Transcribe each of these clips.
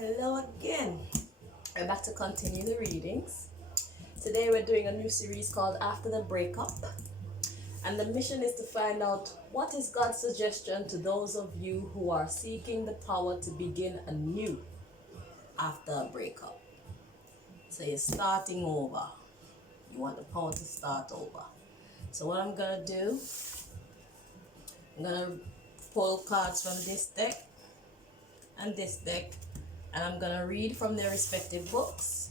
Hello again. We're back to continue the readings. Today we're doing a new series called After the Breakup. And the mission is to find out what is God's suggestion to those of you who are seeking the power to begin anew after a breakup. So you're starting over. You want the power to start over. So what I'm going to do, I'm going to pull cards from this deck and this deck, and I'm going to read from their respective books,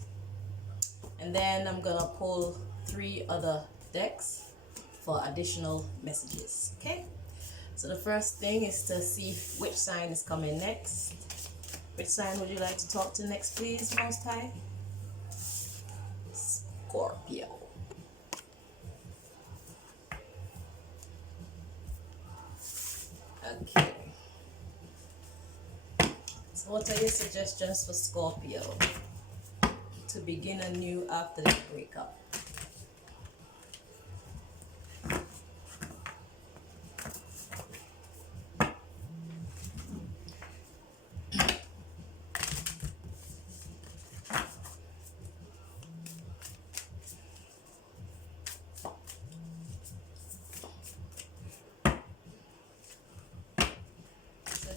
and then I'm going to pull 3 other decks for additional messages. Okay, so the first thing is to see which sign is coming next. Which sign would you like to talk to next, please, Most High? Scorpio. Okay, so what are your suggestions for Scorpio to begin anew after the breakup?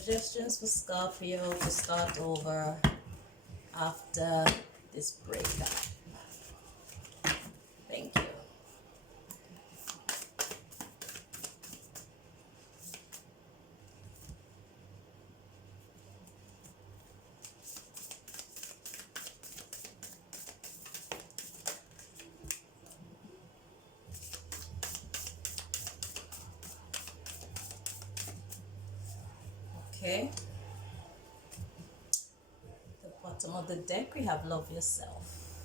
Suggestions for Scorpio to start over after this breakup. Thank you. Okay. The bottom of the deck, we have Love Yourself.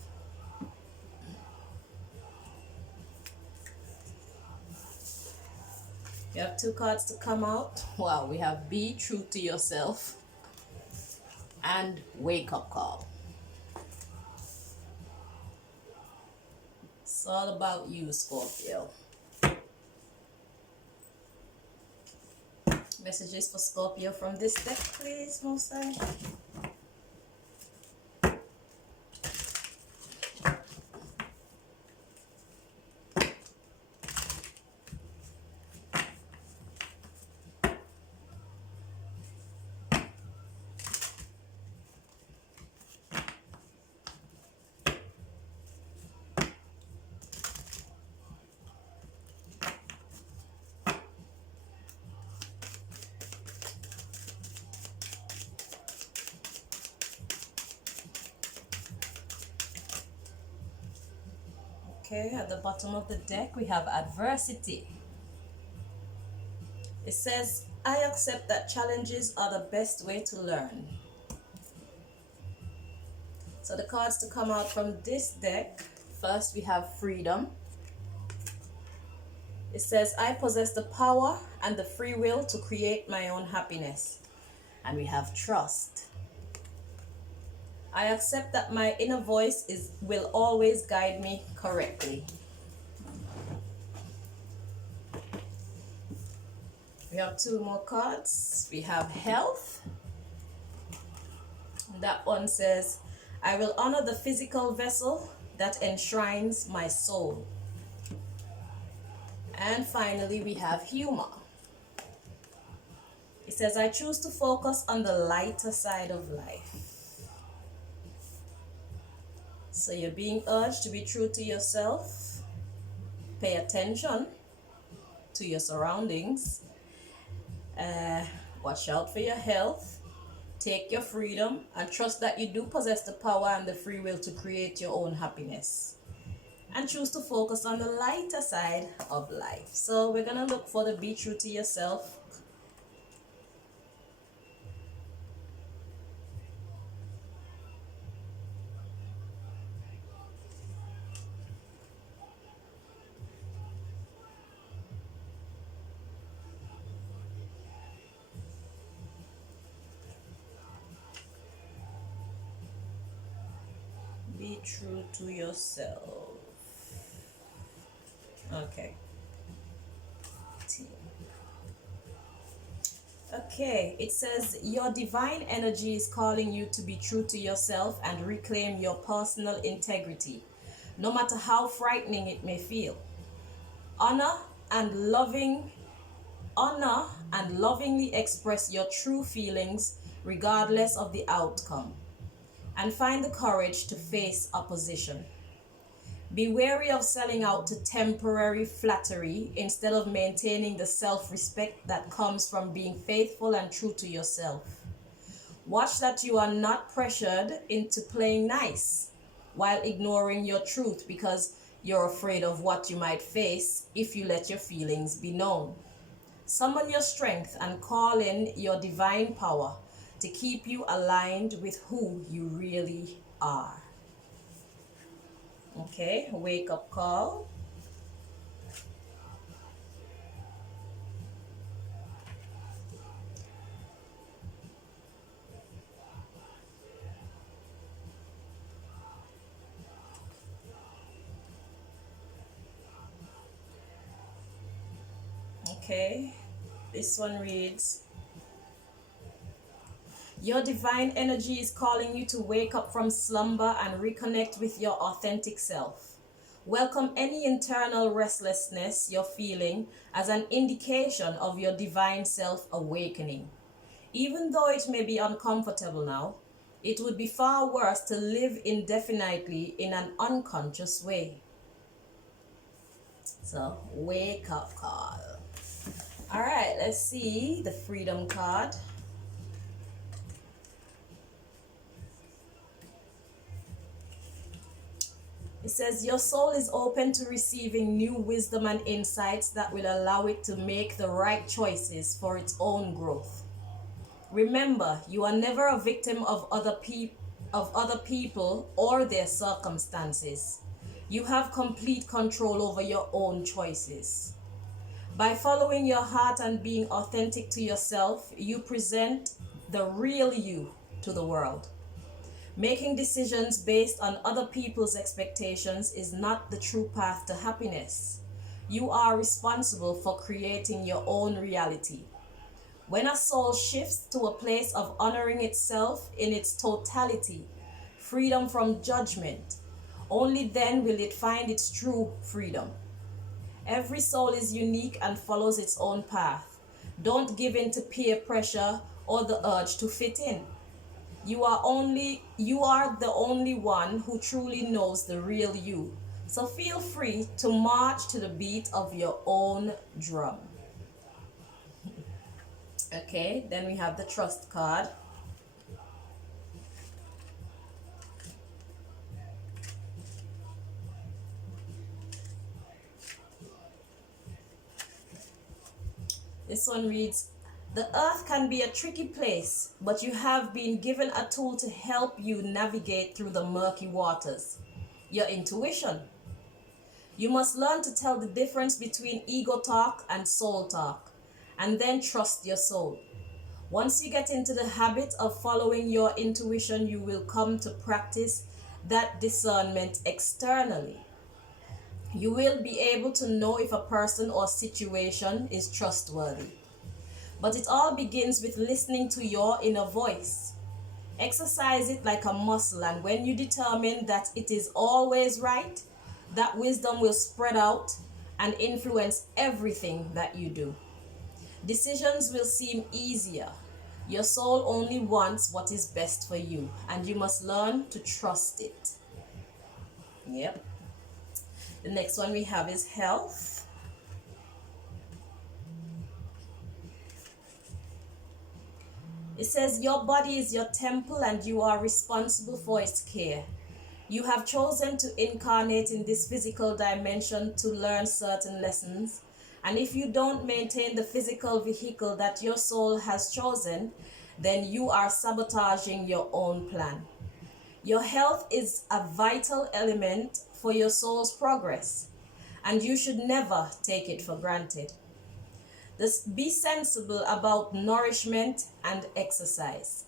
You have 2 cards to come out. Wow, we have Be True to Yourself and Wake Up Call. It's all about you, Scorpio. Messages for Scorpio from this deck, please, Most High. Okay, at the bottom of the deck, we have Adversity. It says, I accept that challenges are the best way to learn. So the cards to come out from this deck, first we have Freedom. It says, I possess the power and the free will to create my own happiness. And we have Trust. I accept that my inner voice will always guide me correctly. We have 2 more cards. We have Health. That one says, I will honor the physical vessel that enshrines my soul. And finally, we have Humor. It says, I choose to focus on the lighter side of life. So you're being urged to be true to yourself. Pay attention to your surroundings. Watch out for your health. Take your freedom and trust that you do possess the power and the free will to create your own happiness. And choose to focus on the lighter side of life. So we're going to look for the Be True to Yourself. Be true to yourself. Okay. Okay, it says your divine energy is calling you to be true to yourself and reclaim your personal integrity, no matter how frightening it may feel. Honor and loving Honor and lovingly express your true feelings regardless of the outcome, and find the courage to face opposition. Be wary of selling out to temporary flattery instead of maintaining the self-respect that comes from being faithful and true to yourself. Watch that you are not pressured into playing nice while ignoring your truth because you're afraid of what you might face if you let your feelings be known. Summon your strength and call in your divine power to keep you aligned with who you really are. Okay, wake up call. Okay, this one reads, your divine energy is calling you to wake up from slumber and reconnect with your authentic self. Welcome any internal restlessness you're feeling as an indication of your divine self awakening. Even though it may be uncomfortable now, it would be far worse to live indefinitely in an unconscious way. So, wake up call. All right, let's see the freedom card. It says your soul is open to receiving new wisdom and insights that will allow it to make the right choices for its own growth. Remember, you are never a victim of other people or their circumstances. You have complete control over your own choices. By following your heart and being authentic to yourself, you present the real you to the world. Making decisions based on other people's expectations is not the true path to happiness. You are responsible for creating your own reality. When a soul shifts to a place of honoring itself in its totality, freedom from judgment, only then will it find its true freedom. Every soul is unique and follows its own path. Don't give in to peer pressure or the urge to fit in. You are the only one who truly knows the real you. So feel free to march to the beat of your own drum. Okay, then we have the trust card. This one reads, the earth can be a tricky place, but you have been given a tool to help you navigate through the murky waters. Your intuition. You must learn to tell the difference between ego talk and soul talk, and then trust your soul. Once you get into the habit of following your intuition, you will come to practice that discernment externally. You will be able to know if a person or situation is trustworthy. But it all begins with listening to your inner voice. Exercise it like a muscle, and when you determine that it is always right, that wisdom will spread out and influence everything that you do. Decisions will seem easier. Your soul only wants what is best for you, and you must learn to trust it. Yep. The next one we have is health. It says your body is your temple and you are responsible for its care. You have chosen to incarnate in this physical dimension to learn certain lessons. And if you don't maintain the physical vehicle that your soul has chosen, then you are sabotaging your own plan. Your health is a vital element for your soul's progress, and you should never take it for granted. Be sensible about nourishment and exercise.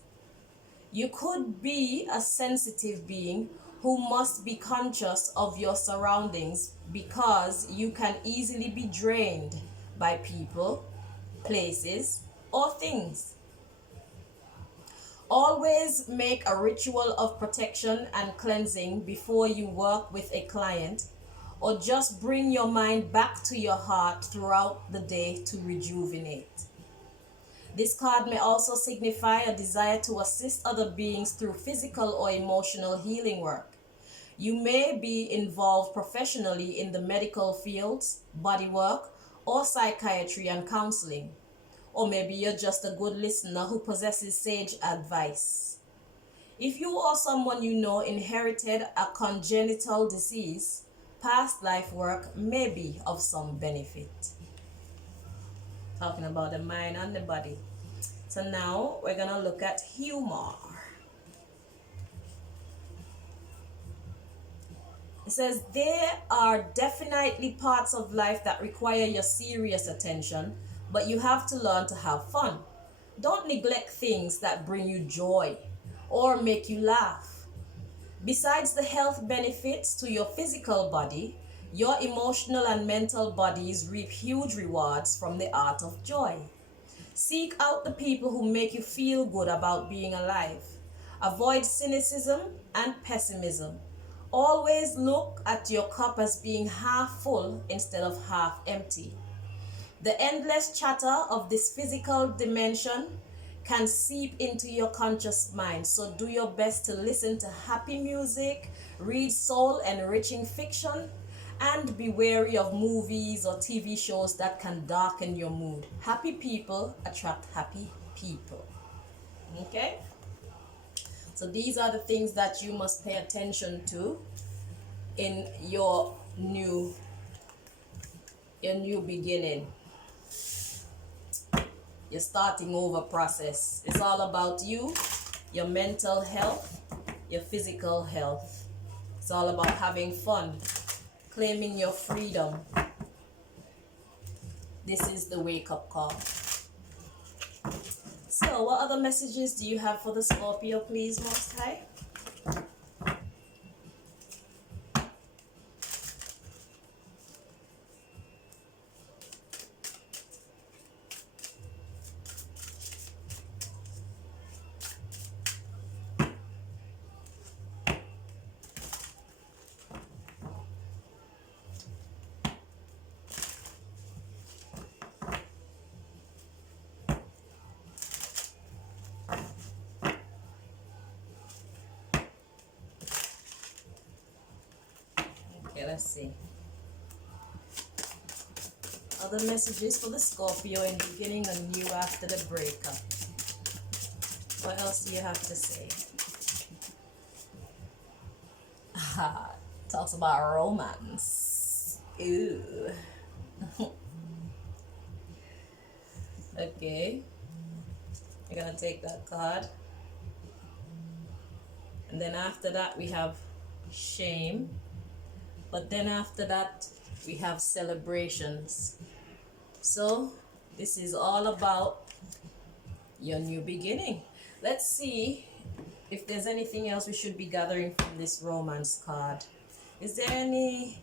You could be a sensitive being who must be conscious of your surroundings because you can easily be drained by people, places, or things. Always make a ritual of protection and cleansing before you work with a client, or just bring your mind back to your heart throughout the day to rejuvenate. This card may also signify a desire to assist other beings through physical or emotional healing work. You may be involved professionally in the medical fields, body work, or psychiatry and counseling. Or maybe you're just a good listener who possesses sage advice. If you or someone you know inherited a congenital disease, past life work may be of some benefit. Talking about the mind and the body. So now we're going to look at humor. It says, there are definitely parts of life that require your serious attention, but you have to learn to have fun. Don't neglect things that bring you joy or make you laugh. Besides the health benefits to your physical body, your emotional and mental bodies reap huge rewards from the art of joy. Seek out the people who make you feel good about being alive. Avoid cynicism and pessimism. Always look at your cup as being half full instead of half empty. The endless chatter of this physical dimension can seep into your conscious mind, so do your best to listen to happy music, read soul-enriching fiction, and be wary of movies or TV shows that can darken your mood. Happy people attract happy people. Okay? So these are the things that you must pay attention to in your new beginning. Your starting over process. It's all about you, your mental health, your physical health. It's all about having fun, claiming your freedom. This is the wake-up call. So, what other messages do you have for the Scorpio, please, Most High? Okay, let's see. Other messages for the Scorpio in beginning anew after the breakup. What else do you have to say? Talks about romance. Ooh. Okay. You're gonna take that card. And then after that we have shame. But then after that we have celebrations. So this is all about your new beginning. Let's see if there's anything else we should be gathering from this romance card. Is there anything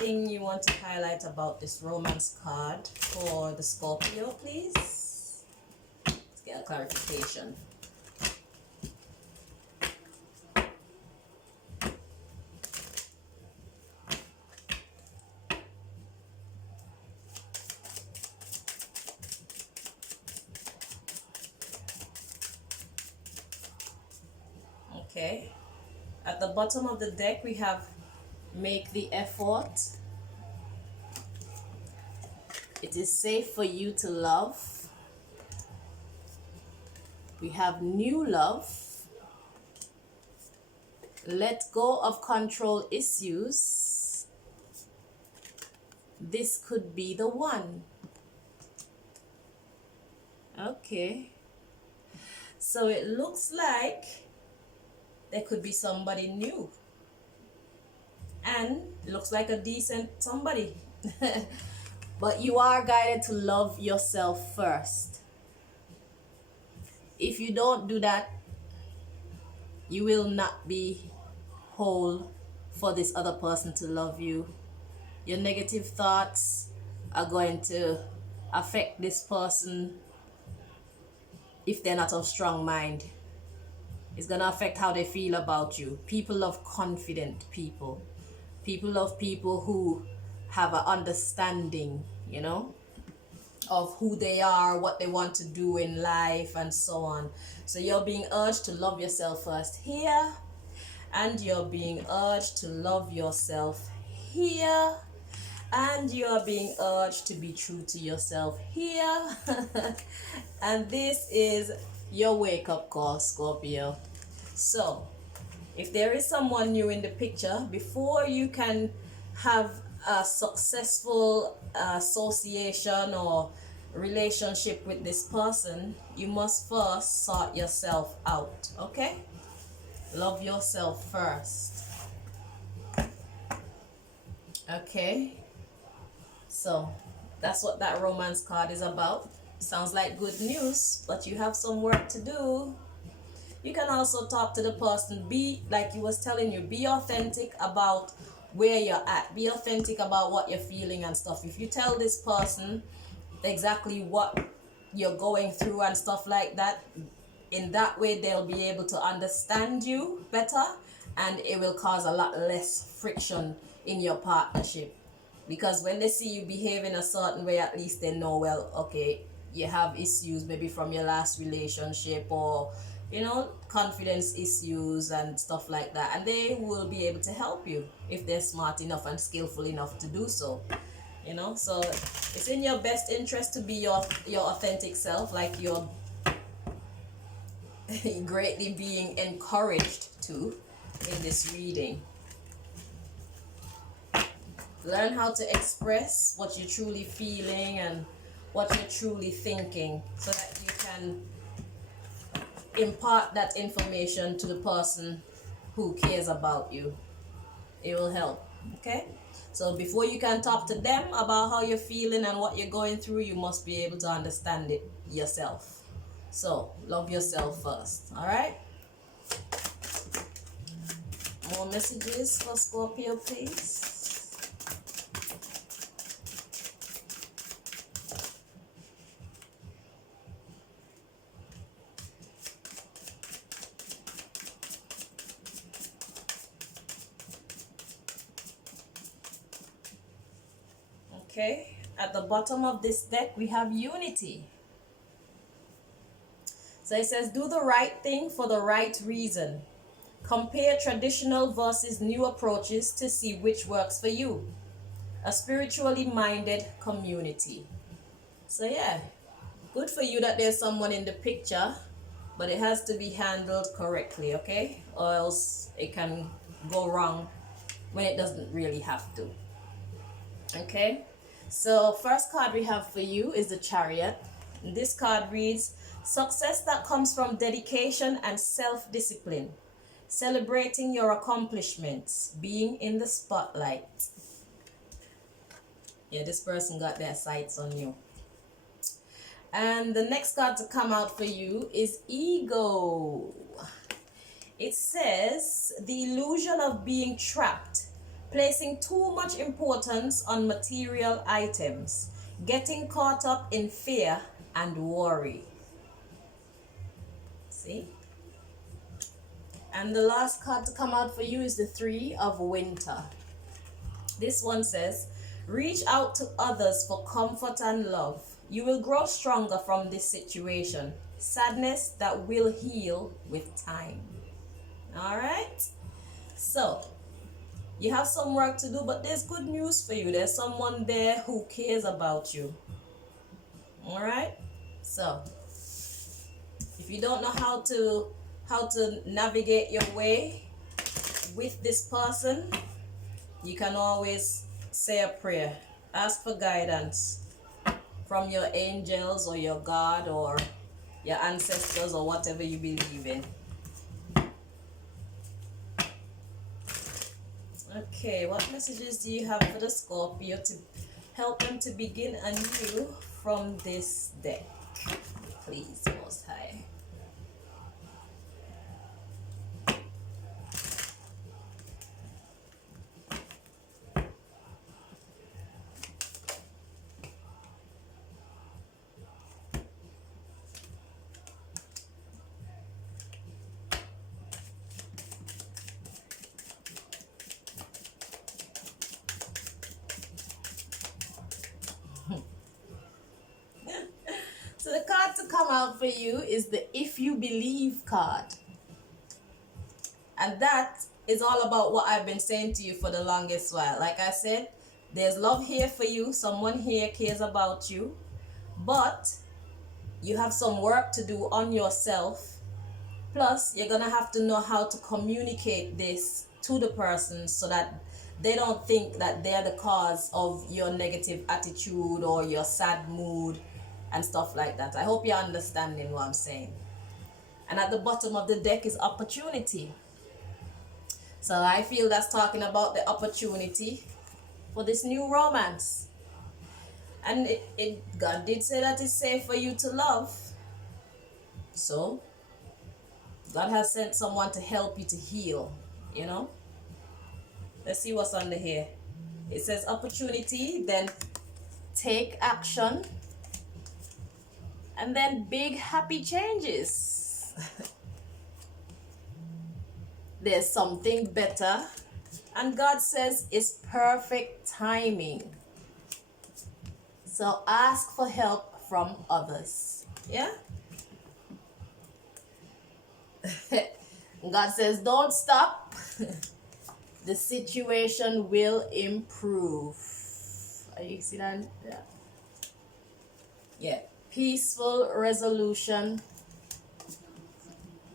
you want to highlight about this romance card for the Scorpio, please? Let's get a clarification. Okay, at the bottom of the deck we have make the effort. It is safe for you to love. We have new love. Let go of control issues. This could be the one. Okay, so it looks like there could be somebody new. And it looks like a decent somebody. But you are guided to love yourself first. If you don't do that, you will not be whole for this other person to love you. Your negative thoughts are going to affect this person if they're not of strong mind. It's gonna affect how they feel about you. People love confident people. People love people who have an understanding, you know, of who they are, what they want to do in life, and so on. So you're being urged to love yourself first here, and you're being urged to love yourself here, and you're being urged to be true to yourself here. And this is your wake-up call, Scorpio. So if there is someone new in the picture, before you can have a successful association or relationship with this person, you must first sort yourself out. Okay, love yourself first. Okay, so that's what that romance card is about. Sounds like good news, but you have some work to do. You can also talk to the person. Be, like you was telling you, be authentic about where you're at. Be authentic about what you're feeling and stuff. If you tell this person exactly what you're going through and stuff like that, in that way they'll be able to understand you better, and it will cause a lot less friction in your partnership. Because when they see you behave in a certain way, at least they know, well, okay, you have issues maybe from your last relationship, or you know, confidence issues and stuff like that, and they will be able to help you if they're smart enough and skillful enough to do so, you know. So it's in your best interest to be your authentic self, like you're greatly being encouraged to in this reading. Learn how to express what you're truly feeling and what you're truly thinking, so that you can impart that information to the person who cares about you. It will help. Okay, so before you can talk to them about how you're feeling and what you're going through, you must be able to understand it yourself. So love yourself first. All right, more messages for Scorpio, please. Okay, at the bottom of this deck we have unity. So it says, do the right thing for the right reason. Compare traditional versus new approaches to see which works for you. A spiritually minded community. So yeah, good for you that there's someone in the picture, but it has to be handled correctly, okay? Or else it can go wrong when it doesn't really have to. Okay? So first card we have for you is the Chariot. This card reads, success that comes from dedication and self-discipline. Celebrating your accomplishments. Being in the spotlight. Yeah, this person got their sights on you. And the next card to come out for you is Ego. It says, the illusion of being trapped. Placing too much importance on material items, getting caught up in fear and worry. See? And the last card to come out for you is the Three of Winter. This one says, reach out to others for comfort and love. You will grow stronger from this situation. Sadness that will heal with time. All right? So, you have some work to do, but there's good news for you. There's someone there who cares about you. All right? So, if you don't know how to navigate your way with this person, you can always say a prayer. Ask for guidance from your angels or your God or your ancestors or whatever you believe in. Okay, what messages do you have for the Scorpio to help them to begin anew from this deck? Please, Most High. come out for you is the If You Believe card. And that is all about what I've been saying to you for the longest while. Like I said, there's love here for you. Someone here cares about you. But you have some work to do on yourself. Plus, you're going to have to know how to communicate this to the person so that they don't think that they're the cause of your negative attitude or your sad mood and stuff like that. I hope you're understanding what I'm saying. And at the bottom of the deck is opportunity. So I feel that's talking about the opportunity for this new romance. And God did say that it's safe for you to love. So God has sent someone to help you to heal, you know. Let's see what's under here. It says opportunity, then take action, and then big happy changes. There's something better, and God says it's perfect timing. So ask for help from others. Yeah? God says don't stop. The situation will improve. You see that? Yeah. Yeah. Peaceful resolution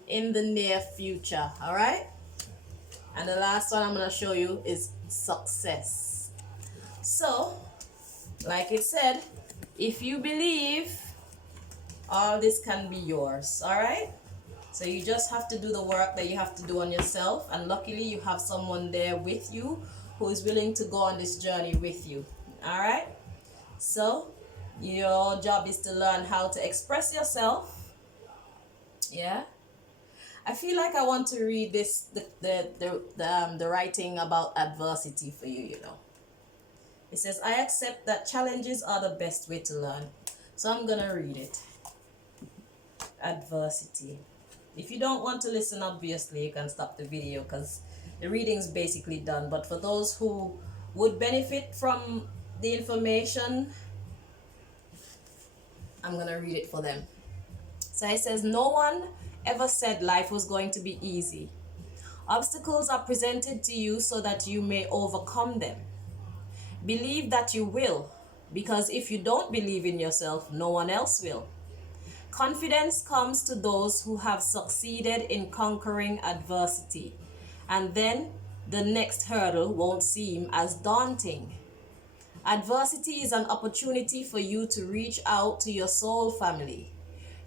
in the near future. All right? And the last one I'm going to show you is success. So, like it said, if you believe, all this can be yours. All right? So you just have to do the work that you have to do on yourself. And luckily, you have someone there with you who is willing to go on this journey with you. All right? So your job is to learn how to express yourself. Yeah? I feel like I want to read this, the writing about adversity for you, you know. It says, I accept that challenges are the best way to learn. So I'm going to read it. Adversity. If you don't want to listen, obviously, you can stop the video because the reading is basically done. But for those who would benefit from the information, I'm going to read it for them. So it says, no one ever said life was going to be easy. Obstacles are presented to you so that you may overcome them. Believe that you will, because if you don't believe in yourself, no one else will. Confidence comes to those who have succeeded in conquering adversity, and then the next hurdle won't seem as daunting. Adversity is an opportunity for you to reach out to your soul family.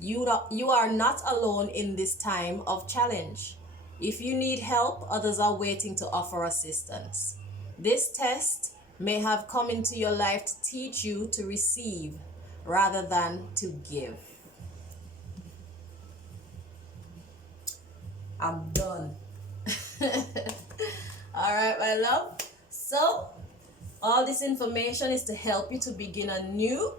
You are not alone in this time of challenge. If you need help, others are waiting to offer assistance. This test may have come into your life to teach you to receive rather than to give. I'm done. All right, my love. So, all this information is to help you to begin anew.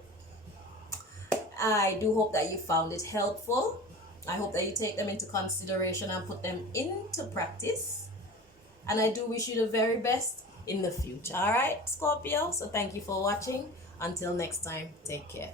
I do hope that you found it helpful. I hope that you take them into consideration and put them into practice. And I do wish you the very best in the future. All right, Scorpio? So thank you for watching. Until next time, take care.